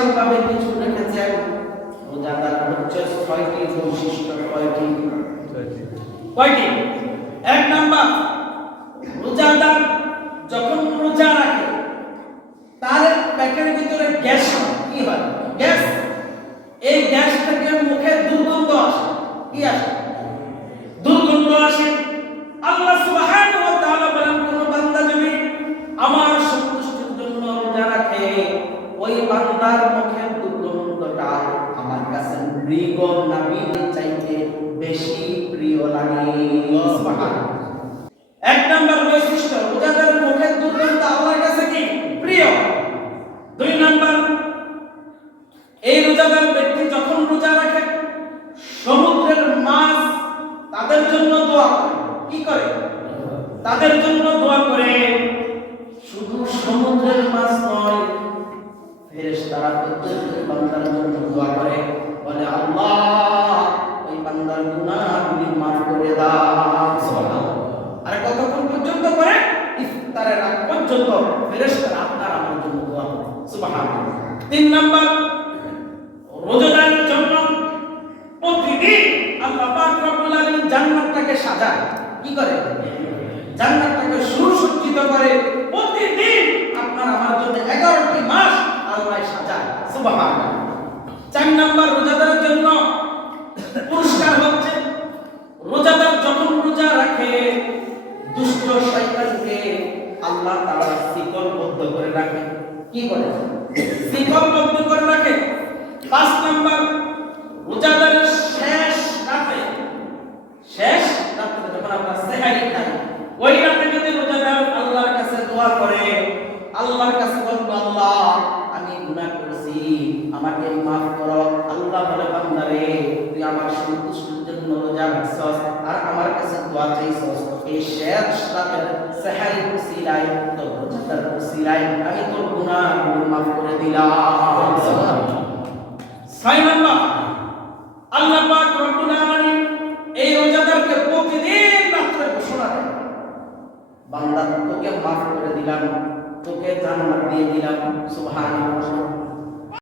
Special ভাবে কিছু রেখেছেন। রোজাদার হচ্ছে 6টি বৈশিষ্ট্য। কয়টি? এক নাম্বার, রোজাদার যখন রোজা রাখে তার পেটের ভিতরে গ্যাস কি হয়? গ্যাস। এই গ্যাস থেকে মুখে দুর্গন্ধ আসে। কি আসে? দুর্গন্ধ আসে। আল্লাহ সুবহানাহু ওয়া তাআলা বলেন, কোন বান্দা যদি আমার সন্তুষ্টির জন্য রোজা রাখে, ওই বান্দার মুখের দুর্গন্ধটা আমার কাছে মৃগ নাবির চাইতে বেশি প্রিয় লাগে। সুবহানাল্লাহ। এক নাম্বার বৈশিষ্ট্য, রোজাদারের মুখের দুর্গন্ধ আল্লাহর কাছে কি প্রিয়। দুই নাম্বার, এই রোজাদার ব্যক্তি যখন রোজা রাখে সমুদ্রের মাছ তাদের জন্য দোয়া করে। কি করে? তাদের জন্য দোয়া করে। শুধু সমুদ্রের মাছ নয়, ফেরেশতারা প্রত্যেক বান্দার জন্য দোয়া করে, বলে আল্লাহ ওই বান্দার গুনাহগুলি মাফ করে দাও। সুবহানাল্লাহ। আর কতক্ষণ পর্যন্ত করে? ইফতারের আগ পর্যন্ত ফেরেশতারা আপনার আমার জন্য দোয়া করে। সুবহানাল্লাহ। তিন নাম্বার, রোজাদারের জন্য প্রতিদিন আল্লাহ পাক রব্বুল আলামিন জান্নাতটাকে সাজায়। কি করে? জান্নাতটাকে সুসজ্জিত করে। প্রতিদিন আপনার আমার জন্য 11টি মাস আল্লাহ সাজায়। সুবহানাল্লাহ। চার নাম্বার, রোজাদারের জন্য পুরস্কার হচ্ছে, রোজাদার যখন রোজা রাখে দুষ্ট শয়তানকে আল্লাহ তাআলা শিকলবদ্ধ করে রাখে। কি করে? শিকলবদ্ধ করে রাখে। পাঁচ নাম্বার, রোজাদারের শেষ রাতে যখন আমরা সেহরি খাই, ওই রাতে যদি রোজাদার আল্লাহর কাছে দোয়া করে, আল্লাহর কাছে বলবো আল্লাহ আমি গুনাহ করেছি, আমাকে মাফ করো। আল্লাহ বলে বান্দারে তুই আমার সন্তুষ্টির জন্য রোজা রাখছস আর আমার কাছে দোয়া চাইছস, এই শেষ রাতের সেহরি উসিলায় তো রোজাদার উসিলায় আমি তোর গুনাহগুলো মাফ করে দিলাম। সুবহানাল্লাহ। 6 নাম্বার, আল্লাহ পাক রব্বুল আলামিন এই রোজাদারকে প্রতিদিন রাতে ঘোষণা দেন, বান্দা তোকে মাফ করে দিলাম, তোকে জান্নাত দিয়ে দিলাম। সুবহানাল্লাহ।